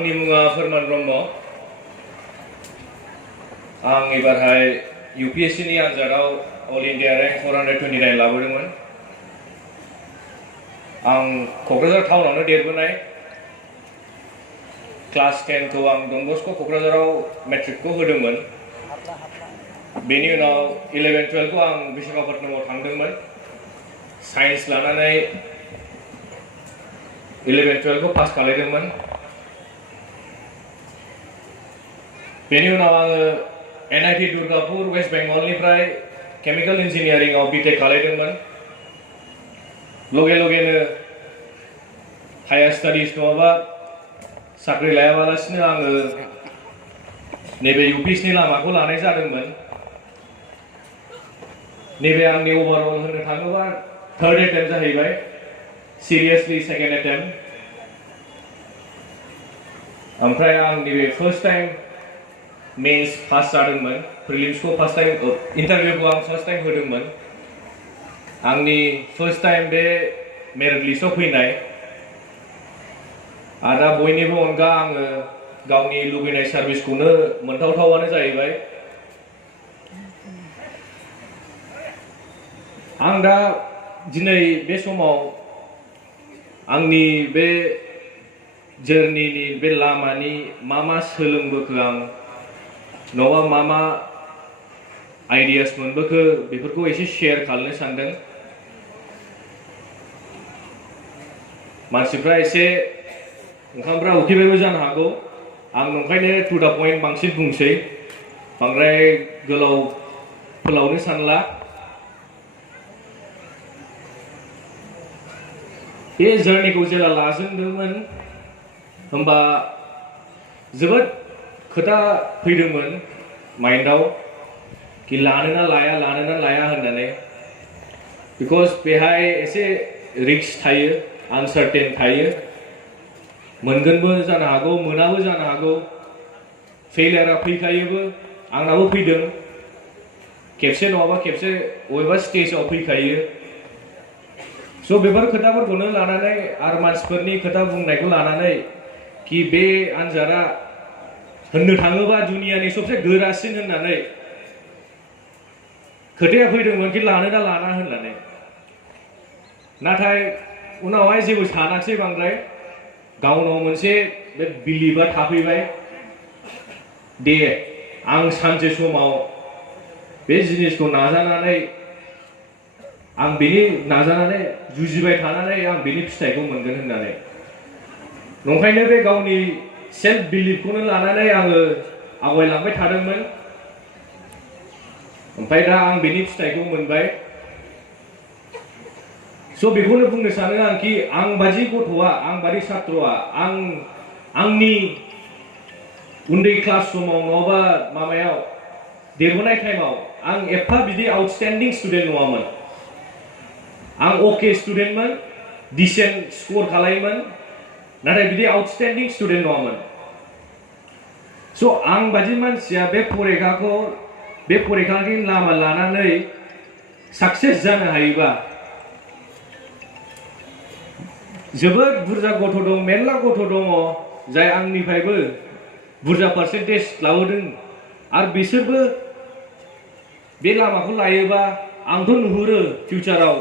आंनि मुङा फोरमान ब्रह्म आं एबारहाय UPSC नि आनजादाव अल इन्डिया रेंक 429 लाबोदोंमोन आं क'क्राझार टाउनावनो देरबोनाय क्लास 10 खौ आं डन बस्क' क'क्राझाराव मेट्रिकखौ होदोंमोन बेनि उनाव 11 12 खौ आं विशाखापट्टनमाव थांदोंमोन साइन्स लानानै 11 12 खौ पास खालामदोंमोन बेनि उनाव आङो NIT दुर्गापुर वेस्ट बेंगलनिफ्राय केमिकल इन्जिनियारिंआव BTech खालामदोंमोन लगे लगेनो हायार स्टाडिज नङाबा साख्रि लायाबालासिनो आङो नैबे UPSC नि लामाखौ लानाय जादोंमोन नैबे आंनि ओभारअल होननो थाङोबा थर्ड एटेम्प्ट जाहैबाय सिरियासलि सेकेन्ड एटेम्प्ट ओमफ्राय आं नैबे फर्स्ट टाइम मेन्स पास जादोंमोन प्रिलिम्सखौ फर्स्ट टाइम इन्टारभिउखौ आं फर्स्ट टाइम होदोंमोन आंनि फर्स्ट टाइम बे मेरिट लिस्टआव फैनाय आरो बयनिबो अनगा आङो गावनि लुबैनाय सार्भिसखौनो मोनथावथावानो जाहैबाय आं दा दिनै बे समाव आंनि बे जर्नीनि बे लामानि मा सोलोंबोखो आं नङाबा मा आइडियास मोनबोखो बेफोरखौ एसे शेयार खालामनो सानदों मानसिफ्रा एसे ओंखामफ्रा उखैबायबो जानो हागौ आं नंखायनो टु दा पइन्ट बांसिन बुंसै बांद्राय गोलाव फोलावनो सानला बे जर्नीखौ जेला लाजेनदोंमोन होमबा जोबोद खोथा फैदोंमोन माइन्डआव कि लानो ना लाया होननानै बिकज बेहाय एसे रिस्क थायो आनसार्टेन थायो मोनगोनबो जानो हागौ मोनाबो जानो हागौ फेलियारा फैखायोबो आंनाबो फैदों खेबसे नङाबा खेबसे बबेबा स्टेजआव फैखायो स' बेफोर खोथाफोरखौनो लानानै आरो मानसिफोरनि खोथा बुंनायखौ लानानै कि बे आनजादा होननो थाङोबा दुनियानि सबसे गोरासिन होननानै खोथाया फैदोंमोन कि लानो ना लाना होननानै नाथाय उनावहाय जेबो सानाखिसै बांद्राय गावनाव मोनसे बे बिलिभा थाफैबाय दे आं सानसे समाव बे जिनिसखौ नाजानानै आं बेनि नाजानानै जुजिबाय थानानै आं बेनि फिथाइखौ मोनगोन होननानै नंखायनो बे गावनि सेल्फ बिलिभखौनो लानानै आङो आवगायलांबाय थादोंमोन ओमफ्राय दा आं बेनि फिथाइखौ मोनबाय स' बेखौनो बुंनो सानो आं कि आं बादि गथ'आ आं बादि छात्रआ आंनि उन्दै क्लास समाव नङाबा माबायाव देरबोनाय टाइमाव आं एफा बिदि आउटस्टेन्डिं स्टुडेन्ट नङामोन आं अके स्टुडेन्टमोन डिसेन्ट स्कर खालायोमोन नाथाय बिदि आउटस्टेन्डिं स्टुडेन्ट नङामोन स' आं बादि मानसिया बे फरिखानि लामा लानानै साक्सेस जानो हायोबा जोबोद बुरजा गथ' दं मेरला गथ' दङ जाय आंनिफ्रायबो बुरजा पार्सेन्टेज लाबोदों आरो बिसोरबो बे लामाखौ लायोबा आंथ' नुहुरो फिउचाराव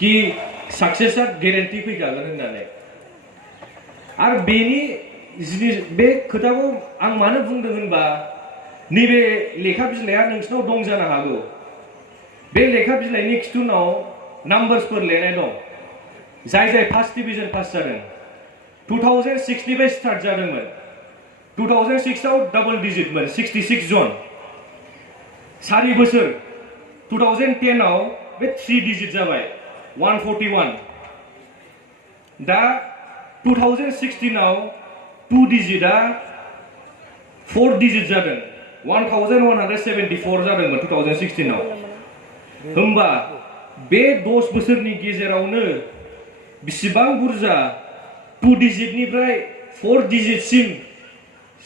कि साक्सेसआ गेरेन्टि फैखागोन होननानै आरो बेनि जिनिस बे खोथाखौ आं मानो बुंदों होनबा नैबे लेखा बिलाइया नोंसिनाव दं जानो हागौ बे लेखा बिलाइनि खिथुनाव नाम्बार्सफोर लिरनाय दं जाय फार्स्ट डिभिजन पास जादों 2006 निफ्राय स्टार्ट जादोंमोन 2006 आव डाबल डिजिटमोन 66 जन 4 बोसोर 2010 आव बे 3 डिजिट जाबाय 141 दा 2016 आव 2 डिजिटआ 4 डिजिट जादों 1174 जादोंमोन 2016 आव होमबा बे 10 बोसोरनि गेजेरावनो बिसिबां बुरजा 2 डिजिटनिफ्राय 4 डिजिटसिम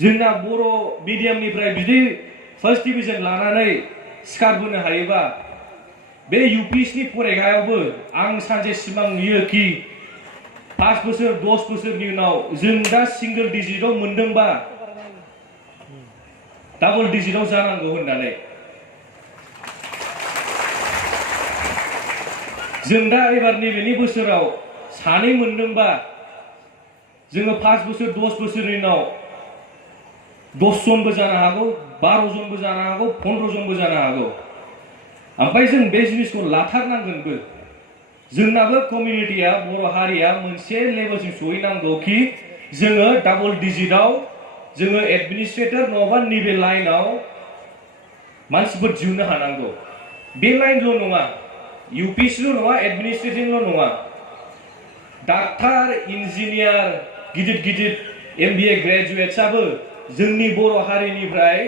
जोंना बर' मिडियामनिफ्राय बिदि फार्स्ट डिभिजन लानानै सिखारबोनो हायोबा बे UPSC नि फरिखायावबो आं सानसे सिमां नुयो कि 5 बोसोर 10 बोसोरनि उनाव जों दा सिंगल डिजिटआव मोनदोंबा डाबल डिजिटआव जानांगौ होननानै जों दा एबार नैबेनि बोसोराव सानै मोनदोंबा जोङो 5 बोसोर 10 बोसोरनि उनाव 10 जनबो जानो हागौ 12 जनबो जानो हागौ 15 जनबो जानो हागौ ओमफ्राय जों बे जिनिसखौ लाथारनांगोनबो जोंनाबो कमिउनिटिया बर' हारिया मोनसे लेभेलसिम सहैनांगौ कि जोङो डाबल डिजिटआव जोङो एडमिनिस्ट्रेटर नङाबा नैबे लाइनाव मानसिफोर दिहुननो हानांगौ बे लाइनल' नङा यूपीएससील' नङा एडमिनिस्ट्रेटिभल' नङा डाक्टार इन्जिनियार गिदिर गिदिर MBA ग्रेजुएट्सआबो जोंनि बर' हारिनिफ्राय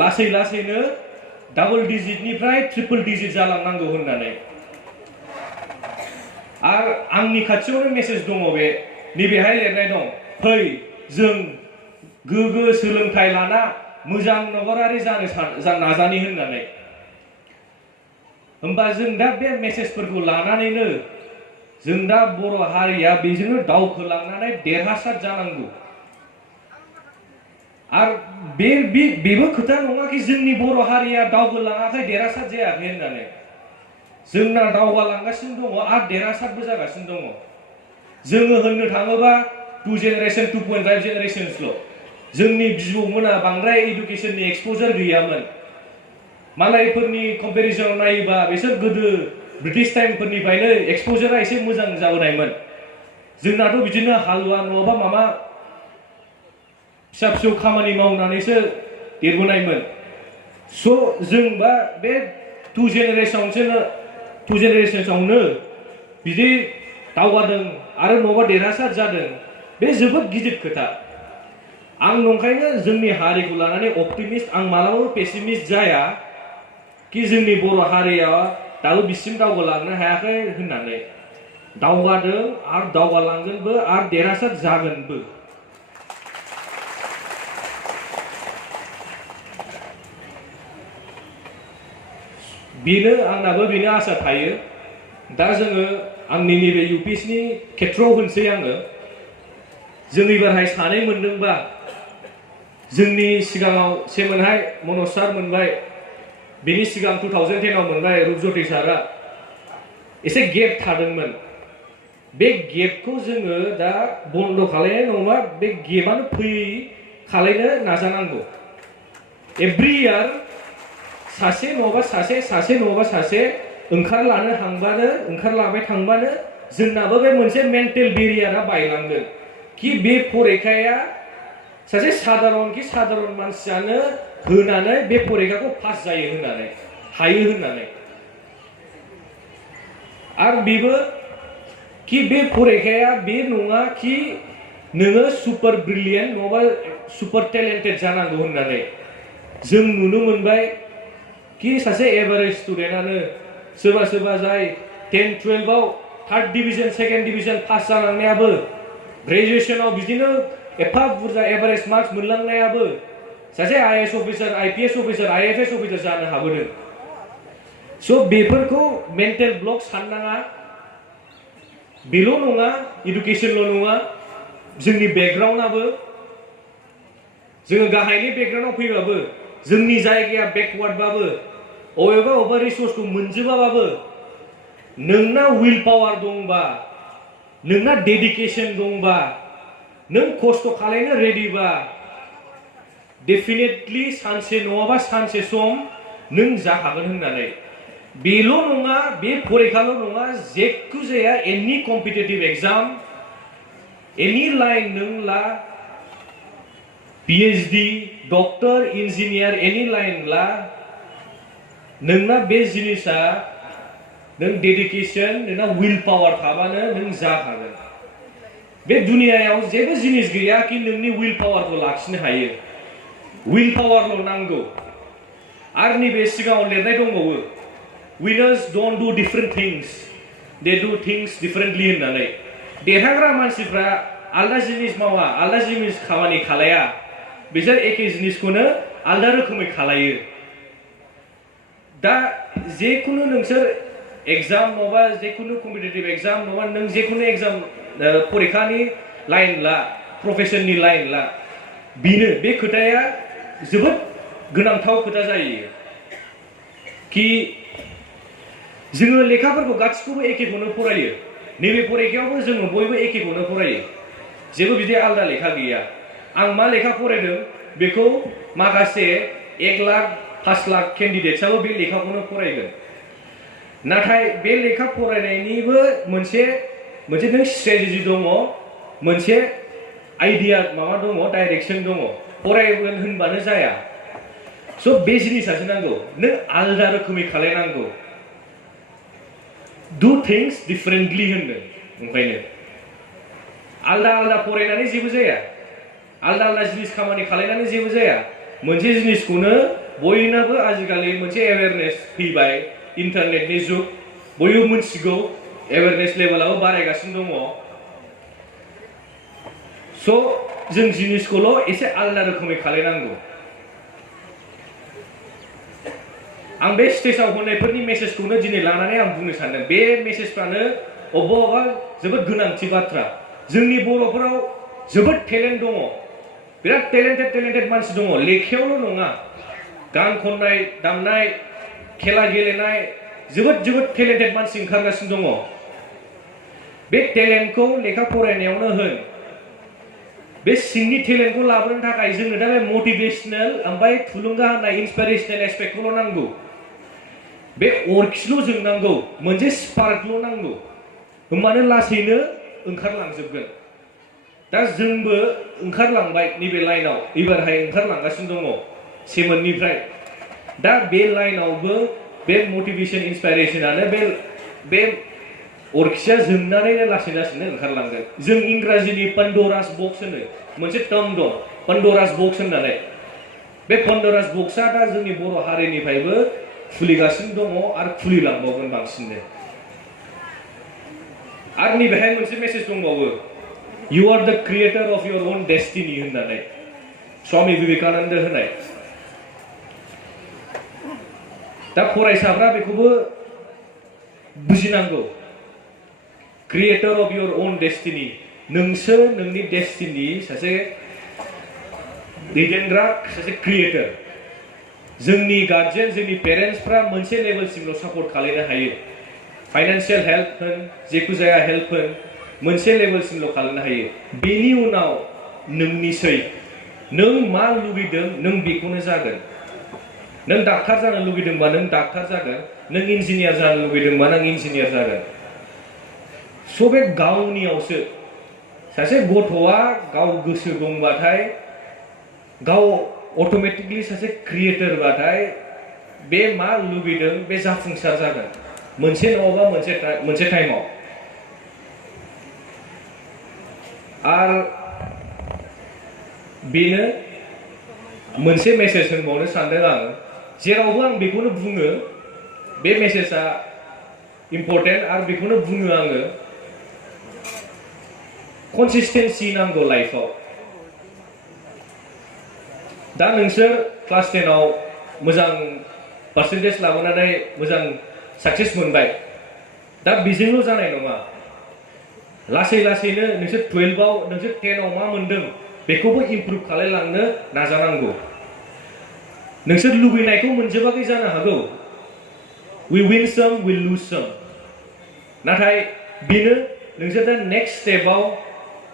लासै लासैनो डाबल डिजिटनिफ्राय ट्रिपल डिजिट जालांनांगौ होननानै आरो आंनि खाथियावनो मेसेज दङ बे नैबेहाय लिरनाय दं फै जों गोग्गो सोलोंथाइ लाना मोजां नगरारि जानो नाजानि होननानै होमबा जों दा बे मेसेजफोरखौ लानानैनो जों दा बर' हारिया बेजोंनो दावखोलांनानै देरहासार जानांगौ आरो बेबो खोथा नङा कि जोंनि बर' हारिया दावखोलाङाखै देरहासार जायाखै होननानै जोंना दावगालांगासिनो दङ आरो देरहासारबो जागासिनो दङ जोङो होननो थाङोबा 2 जेनेरेशन 2.5 जेनेरेशनसल' जोंनि बिबौमोना बांद्राय एडुकेशननि एक्सपोजार गैयामोन मालायफोरनि कम्पेरिजनाव नायोबा बिसोर गोदो ब्रिटिश टाइमफोरनिफ्रायनो एक्सपोजारा एसे मोजां जाबोनायमोन जोंनाथ' बिदिनो हालुवा नङाबा माबा फिसा फिसौ खामानि मावनानैसो देरबोनायमोन स' जोंबा बे 2 जेनेरेशनसावनो बिदि दावगादों आरो नङाबा देरहासार जादों बे जोबोद गिदिर खोथा आं नंखायनो जोंनि हारिखौ लानानै अप्टिमिस्ट आं मालाबाबो पेसिमिस्ट जाया कि जोंनि बर' हारिया दाबो बिसिम दावगालांनो हायाखै होननानै दावगादों आरो दावगालांगोनबो आरो देरहासार जागोनबो बेनो आंनाबो बेनो आसा थायो दा जोङो आंनि नैबे यूपीएससीनि खेथ्रआव होनसै आङो जों एबारहाय सानै मोनदोंबा जोंनि सिगाङाव सेमोनहाय मनज सार मोनबाय बेनि सिगां 2010 आव मोनबाय रुपज्योति सारा एसे गेप थादोंमोन बे गेपखौ जोङो दा बन्द खालायनाय नङा बे गेपआनो फैयै खालायनो नाजानांगौ एभ्रि इयार सासे नङाबा सासे ओंखारलांबाय थांबानो जोंनाबो बे मोनसे मेन्टेल बेरियारा बायलांगोन कि बे फरिखाया सासे साधारन मानसियानो होनानै बे फरिखाखौ पास जायो होननानै हायो होननानै आरो बेबो कि बे फरिखाया बे नङा कि नोङो सुपार ब्रिलियेन्ट नङाबा सुपार टेलेन्टेड जानांगौ होननानै जों नुनो मोनबाय कि सासे एभारेज स्टुडेन्टआनो सोरबा जाय 10 12 आव 3rd division 2nd division pass जालांनायाबो ग्रेजुएशनाव बिदिनो एफा बुरजा एभारेज मार्क्स मोनलांनायाबो सासे IAS अफिसार IPS अफिसार IFS अफिसार जानो हाबोदों स' बेफोरखौ मेन्टेल ब्लक साननाङा बेल' नङा इडुकेशनल' नङा जोंनि बेकग्राउन्डआबो जोङो गाहायनि बेकग्राउन्डआव फैबाबो जोंनि जायगाया बेकवार्डबाबो अबेबा रिसोर्सखौ मोनजोबाबाबो नोंना विल पावार दंबा नोंना डेडिकेशन दंबा नों खस्थ' खालायनो रेडिबा डेफिनेटलि सानसे नङाबा सानसे सम नों जाखागोन होननानै बेल' नङा बे फरिखाल' नङा जेखु जाया एनि कम्पिटिटिभ एग्जाम एनि लाइन नों ला PhD डक्टर इन्जिनियार एनि लाइन ला नोंना बे जिनिसा नों डेडिकेशन नोंना विल पावार थाबानो नों जाखागोन बे दुनियायाव जेबो जिनिस गैया कि नोंनि विल पावारखौ लाखिनो हायो विल पावारल' नांगौ आरो नैबे सिगाङाव लिरनाय दंबावो winners don't do different things they do things differently होननानै देरहाग्रा मानसिफ्रा आलदा जिनिस मावा आलदा जिनिस खामानि खालाया बिसोर एखे जिनिसखौनो आलदा रोखोमै खालायो दा जेखुनु नोंसोर एग्जाम नङाबा जेखुनु कम्पिटिटिभ एग्जाम नङाबा नों जेखुनु एग्जाम परिखानि लाइन ला प्रफेसननि लाइन ला बेनो बे खोथाया जोबोद गोनांथाव खोथा जायो कि जोङो लेखाफोरखौ गासिखौबो एखेखौनो फरायो नैबे फरिखायावबो जोङो बयबो एखेखौनो फरायो जेबो बिदि आलदा लेखा गैया आं मा लेखा फरायदों बेखौ माखासे 1 लाख 5 लाख केन्डिडेट्सआबो बे लेखाखौनो फरायगोन नाथाय बे लेखा फरायनायनिबो मोनसे नों स्ट्रेटेजि दङ मोनसे आइडिया माबा दङ डाइरेक्शन दङ फरायगोन होनबानो जाया स' बे जिनिसासो नांगौ नों आलदा रोखोमै खालायनांगौ do things differently होनदों ओंखायनो आलदा आलदा फरायनानै जेबो जाया आलदा आलदा जिनिस खामानि खालायनानै जेबो जाया मोनसे जिनिसखौनो बयनाबो आजिखालि मोनसे एवेयारनेस फैबाय इन्टारनेटनि जुग बयबो मिथिगौ एवेयारनेस लेभेलाबो बारायगासिनो दङ स' जों जिनिसखौल' एसे आलदा रोखोमै खालायनांगौ आं बे स्टेजाव होनायफोरनि मेसेजखौनो दिनै लानानै आं बुंनो सानदों बे मेसेजफ्रानो अबेबा जोबोद गोनांथि बाथ्रा जोंनि बर'फोराव जोबोद टेलेन्ट दङ बिराद टेलेन्टेड मानसि दङ लेखायावल' नङा गान खननाय दामनाय खेला गेलेनाय जोबोद टेलेन्टेड मानसि ओंखारगासिनो दङ बे टेलेन्टखौ लेखा फरायनायावनो होन बे सिंनि टेलेन्टखौ लाबोनो थाखाय जोंनो दा बे मटिभेशनेल ओमफ्राय थुलुंगा होनाय इन्सपिरेशनेल एस्पेक्टखौल' नांगौ बे अरखिल' जोंनांगौ मोनसे स्पार्कल' नांगौ होमबानो लासैनो ओंखारलांजोबगोन दा जोंबो ओंखारलांबाय नैबे लाइनाव एबारहाय ओंखारलांगासिनो दङ सेमोननिफ्राय दा बे लाइनावबो बे मटिभेशन इन्सपाइरेशनानो बे अरखिया जोंनानै लासैनो ओंखारलांगोन जों इंराजिनि पान्डरास बक्स होनो मोनसे टार्म दं पान्डरास बक्स होननानै बे पान्डरास बक्सआ दा जोंनि बर' हारिनिफ्रायबो खुलिगासिनो दङ आरो खुलिलांबावगोन बांसिननो आरो नैबेहाय मोनसे मेसेज दंबावो यू आर द क्रिएटर अफ योर ओन डेस्टिनी होननानै स्वामी विवेकानन्द होनाय दा फरायसाफ्रा बेखौबो बुजिनांगौ क्रिएटर अफ योर ओन डेस्टिनी नोंसो नोंनि डेस्टिनी सासे दैदेनग्रा सासे क्रिएटर जोंनि गार्जियन जोंनि पेरेन्ट्सफ्रा मोनसे लेभेलसिमल' सापर्ट खालामनो हायो फाइनान्शियल हेल्प होन जेखु जाया हेल्प होन मोनसे लेभेलसिमल' खालामनो हायो बेनि उनाव नोंनिसै नों मा लुगैदों नों बेखौनो जागोन नों डाक्टार जानो लुगैदोंबा नों डाक्टार जागोन नों इन्जिनियार जानो लुगैदोंबा नों इन्जिनियार जागोन स' बे गावनियावसो सासे गथ'आ गाव गोसो दंबाथाय गाव अट'मेटिकलि सासे क्रिएटर बाथाय बे मा लुगैदों बे जाफुंसार जागोन मोनसे नङाबा मोनसे टाइमाव आरो बेनो मोनसे मेसेज होनबावनो सानदों आं जेरावबो आं बेखौनो बुङो बे मेसेजआ इम्पर्टेन्ट आरो बेखौनो बुङो आङो कनसिस्टेन्सि नांगौ लाइफआव दा नोंसोर क्लास 10 आव मोजां पार्सेन्टेज लाबोनानै मोजां साक्सेस मोनबाय दा बेजोंल' जानाय नङा लासै लासैनो नोंसोर 12 आव नोंसोर 10 आव मा मोनदों बेखौबो इमप्रुभ खालामलांनो नाजानांगौ नोंसोर लुबैनायखौ मोनजोबाखै जानो हागौ we win some we lose some नाथाय बेनो नोंसोर दा नेक्स्ट स्टेपआव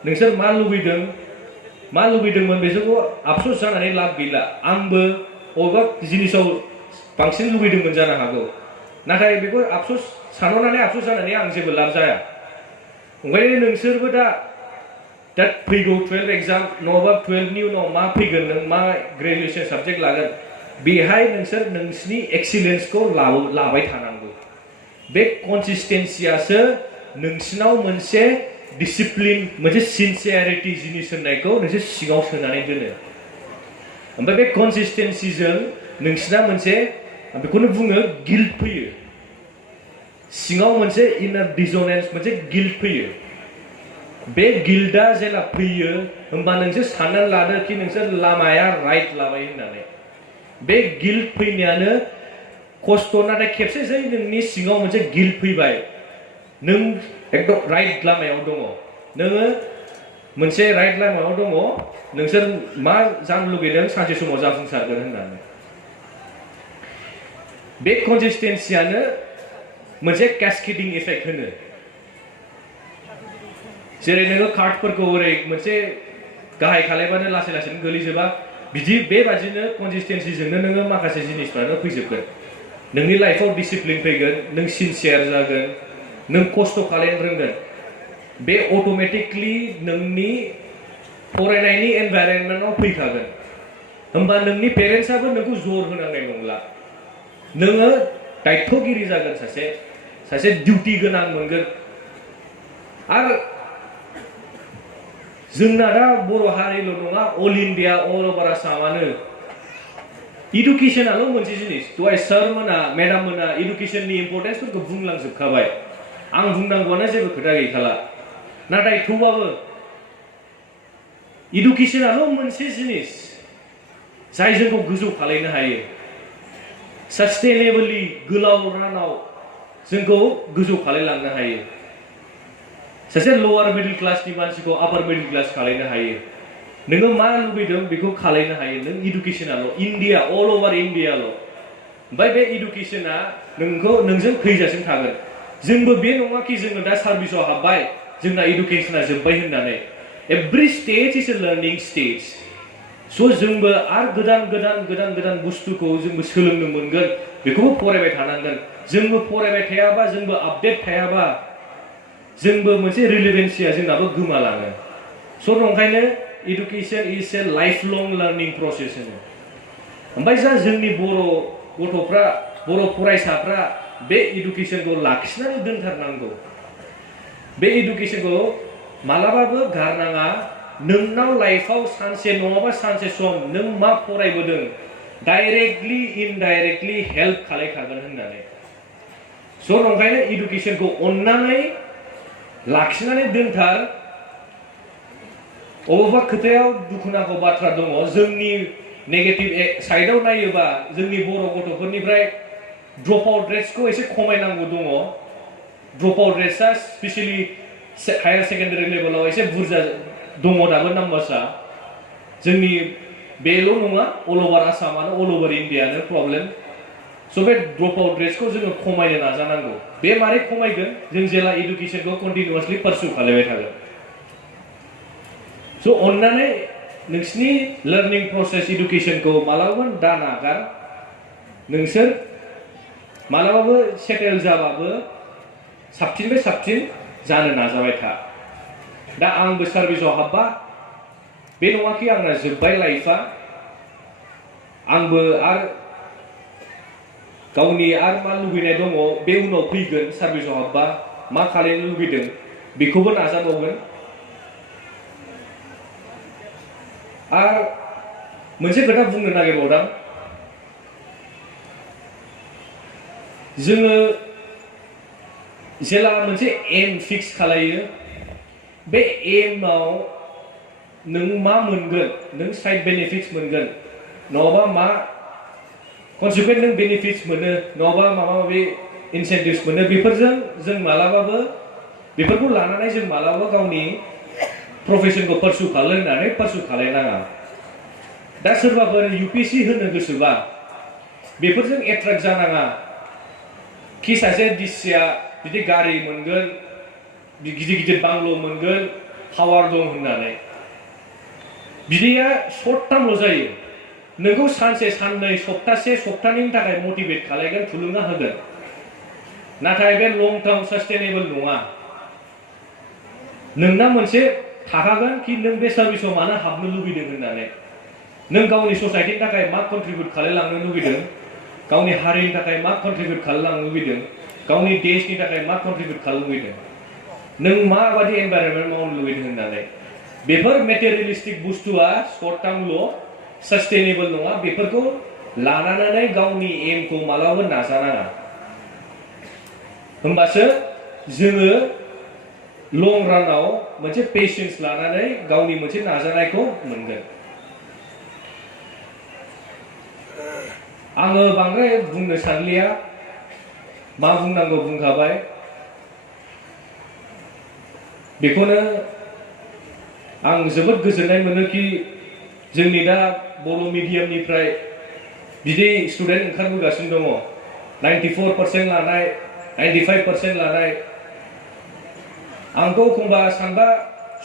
नोंसोर मा लुबैदोंमोन बेखौ आफसोस जानानै लाब गैला आंबो अबेबा जिनिसाव बांसिन लुबैदोंमोन जानो हागौ नाथाय बेखौ आफसोस सानहरनानै आफसोस जानानै आं जेबो लाब जाया ओंखायनो नोंसोरबो दा फैगौ 12 एग्जाम नङाबा 12 नि उनाव मा फैगोन नों मा ग्रेजुएसन साबजेक्ट लागोन बेहाय नोंसोर नोंसिनि एक्सिलेन्सखौ लाबाय थानांगौ बे कनसिस्टेन्सियासो नोंसिनाव मोनसे डिसिप्लिन मोनसे सिनसियारिटी जिनिस होननायखौ नोंसोर सिङाव सोनानै दोनो ओमफ्राय बे कनसिस्टेन्सिजों नोंसिना मोनसे बेखौनो बुङो गिल्ट फैयो सिङाव मोनसे इनार डिसोनेन्स मोनसे गिल्ट फैयो बे गिल्टआ जेला फैयो होमबा नोंसोर साननानै लादो कि नोंसोर लामाया राइट लाबाय होननानै बे गिल्ट फैनायानो खस्थ' नाथाय खेबसे जै नोंनि सिङाव मोनसे गिल्ट फैबाय नों एकदम राइट लामायाव दङ नोङो मोनसे राइट लामायाव दङ नोंसोर मा जानो लुगैदों सानसे समाव जाफुंसारगोन होननानै बे कनसिस्टेन्सियानो मोनसे कैस्केडिं इफेक्ट होनो जेरै नोङो कार्डफोरखौ ओरै मोनसे गाहाय खालायबानो लासै लासैनो गोलैजोबा बिदि बेबादिनो कनसिस्टेन्सिजोंनो नोङो माखासे जिनिसफ्रानो फैजोबगोन नोंनि लाइफआव डिसिप्लिन फैगोन नों सिनसियार जागोन नों खस्थ' खालामनो रोंगोन बे अट'मेटिकलि नोंनि फरायनायनि एनभायरनमेन्टआव फैखागोन होमबा नोंनि पेरेन्टसाबो नोंखौ जर होनांनाय नंला नोङो दायथ'गिरि जागोन सासे डिउटि गोनां मोनगोन आरो जोंना दा बर' हारिल' नङा अल इन्डिया अल अभार आसामानो इडुकेसनाल' मोनसे जिनिस दहाय सारमोना मेडाममोना इडुकेसननि इम्पर्टेन्सफोरखौ बुंलांजोबखाबाय आं बुंनांगौआनो जेबो खोथा गैखाला नाथाय थेवबाबो इडुकेसनाल' मोनसे जिनिस जाय जोंखौ गोजौ खालामनो हायो सास्टेनेबलि गोलाव रानाव जोंखौ गोजौ खालामलांनो हायो सासे लवार मिडल क्लासनि मानसिखौ आपार मिडल क्लास खालामनो हायो नोङो मा लुबैदों बेखौ खालामनो हायो नों इडुकेसनाल' इन्डिया अल अभार इन्डियाल' ओमफ्राय बे इडुकेसना नोंजों थैजासिम थागोन जोंबो बे नङा कि जोङो दा सार्भिसाव हाबबाय जोंना इडुकेसना जोब्बाय होननानै every stage is a learning stage स' जोंबो आरो गोदान बुस्थुखौ जोंबो सोलोंनो मोनगोन बेखौबो फरायबाय थानांगोन जोंबो फरायबाय थायाबा जोंबो आपडेट थायाबा जोंबो मोनसे रिलेभेन्सिया जोंनाबो गोमालाङो स' नंखायनो education is a life long learning process होनो ओमफ्राय जा जोंनि बर' गथ'फ्रा बर' फरायसाफ्रा बे इडुकेसनखौ लाखिनानै दोनथारनांगौ बे इडुकेसनखौ मालाबाबो गारनाङा नोंनाव लाइफआव सानसे नङाबा सानसे सम नों मा फरायबोदों डाइरेक्टलि इनडाइरेक्टलि हेल्प खालायखागोन होननानै स' नंखायनो इडुकेसनखौ अननानै लाखिनानै दोनथार अबेबा खोथायाव दुखुनांथाव बाथ्रा दङ जोंनि नेगेटिभ साइडआव नायोबा जोंनि बर' गथ'फोरनिफ्राय ड्रप आउट रेट्सखौ एसे खमायनांगौ दङ ड्रप आउट रेट्सआ स्पेसियली हायार सेकेन्डारि लेभेलाव एसे बुरजा दङ दाबो नाम्बार्सआ जोंनि बेल' नङा अल अभार आसामानो अल अभार इन्डियानो प्रब्लेम स' बे ड्रप आउट रेट्सखौ जोङो खमायनो नाजानांगौ बे मारै खमायगोन जों जेला इडुकेसनखौ कन्टिनिउआसलि पारसु खालामबाय थागोन स' अननानै नोंसिनि लार्निं प्रसेस इडुकेसनखौ मालाबाबो दा नागार नोंसोर मालाबाबो सेटेल जाबाबो साबसिननिफ्राय साबसिन जानो नाजाबाय था दा आंबो सार्भिसाव हाबबा बे नङा कि आंना जोब्बाय लाइफआ आंबो आरो गावनि आरो मा लुबैनाय दङ बे उनाव फैगोन सार्भिसाव हाबबा मा खालामनो लुबैदों बेखौबो नाजाबावगोन आरो मोनसे खोथा बुंनो नागिरबावदों जोङो जेला मोनसे एम फिक्स खालायो बे एमाव नों मा मोनगोन नों साइड बेनिफिट्स मोनगोन नङाबा मा कनसिकुवेन्ट नों बेनिफिट्स मोनो नङाबा माबा माबि इनसेन्टिभ्स मोनो बेफोरजों जों मालाबाबो बेफोरखौ लानानै जों मालाबाबो गावनि प्रफेसनखौ पारसु खालायनानै पारसु खालायनाङा दा सोरबाफोर UPSC होनो गोसोबा बेफोरजों एट्राक्ट जानाङा कि सासे डिसिया बिदि गारि मोनगोन गिदिर बांल' मोनगोन पावार दं होननानै बिदिया सर्ट टार्मल' जायो नोंखौ सानसे साननै सप्तासे सप्तानैनि थाखाय मटिभेट खालायगोन थुलुंगा होगोन नाथाय बे लं टार्म सास्टेनेबल नङा नोंना मोनसे थाखागोन कि नों बे सार्भिसाव मानो हाबनो लुबैदों होननानै नों गावनि ससाइटिनि थाखाय मा कन्ट्रिबिउट खालायलांनो लुबैदों गावनि हारिनि थाखाय मा कन्ट्रिबिउट खालायलांनो लुबैदों गावनि देशनि थाखाय मा कन्ट्रिबिउट खालामनो लुबैदों नों माबायदि एनभायरनमेन्ट मावनो लुबैदों होननानै बेफोर मेटेरियलिस्टिक बुस्थुआ सर्ट टार्मल' सास्टेनेबल नङा बेफोरखौ लानानै गावनि एमखौ मालाबाबो नाजानाङा होमबासो जोङो लं रानाव मोनसे पेशेन्स लानानै गावनि मोनसे नाजानायखौ मोनगोन आङो बांद्राय बुंनो सानलिया मा बुंनांगौ बुंखाबाय बेखौनो आं जोबोद गोजोननाय मोनो कि जोंनि दा बर' मिडियामनिफ्राय बिदि स्टुडेन्ट ओंखारबोगासिनो दङ 94% लानाय 95% लानाय आंथ' एखमबा सानबा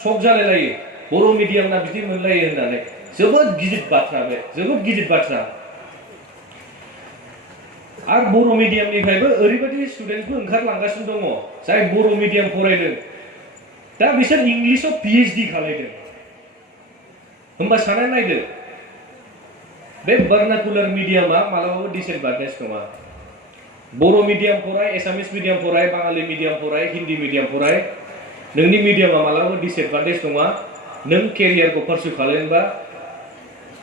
शक जालायलायो बर' मिडियामना बिदि मोनलायो होननानै जोबोद गिदिर बाथ्रा बे जोबोद गिदिर बाथ्रा आरो बर' मिडियामनिफ्रायबो ओरैबायदि स्टुडेन्टबो ओंखारलांगासिनो दङ जाय बर' मिडियाम फरायदों दा बिसोर इंलिशआव PhD खालायदों होमबा सानना नायदो बे भार्नाकुलार मिडियामा मालाबाबो डिसएडभान्टेज नङा बर' मिडियाम फराय एसामिस मिडियाम फराय बाङालि मिडियाम फराय हिन्दी मिडियाम फराय नोंनि मिडियामा मालाबाबो डिसएडभान्टेज नङा नों केरियारखौ पारसु खालामनोबा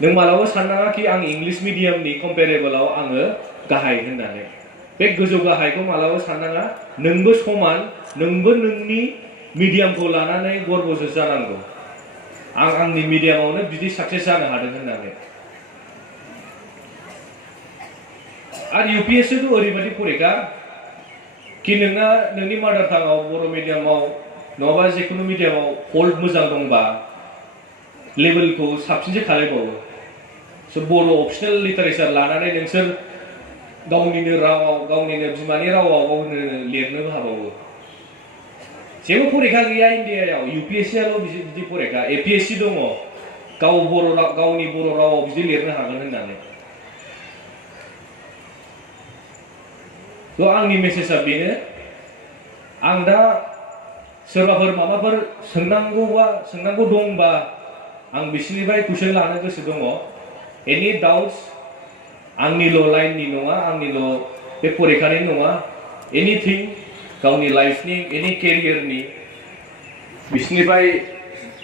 नों मालाबाबो साननाङा कि आं इंलिश मिडियामनि कम्पेरेबलाव आङो गाहाय होननानै बे गोजौ गाहायखौ मालाबाबो साननाङा नोंबो समान नोंबो नोंनि मिडियामखौ लानानै गर्बजों जानांगौ आं आंनि मिडियामावनो बिदि साक्सेस जानो हादों होननानै आरो UPSC थ' ओरैबायदि फरिखा कि नोंना नोंनि मादार टांआव बर' मिडियामाव नङाबा जिखुनु मिडियामाव हल्ड मोजां दंबा लेभेलखौ साबसिनसो खालायबावो स' बर' अप्सनेल लिटारेचार लानानै नोंसोर गावनिनो रावाव गावनिनो बिमानि रावाव गावनो लिरनोबो हाबावो जेबो फरिखा गैया इन्डियायाव UPSC आल' बिदि फरिखा APSC दङ गावनि बर' रावाव बिदि लिरनो हागोन होननानै थ' आंनि मेसेजआ बेनो आं दा सोरबाफोर माबाफोर सोंनांगौ दंबा आं बिसोरनिफ्राय कुइसन लानो गोसो दङ एनि डाउट्स आंनिल' लाइननि नङा आंनिल' बे फरिखानि नङा एनिथिं गावनि लाइफनि एनि केरियारनि बिसोरनिफ्राय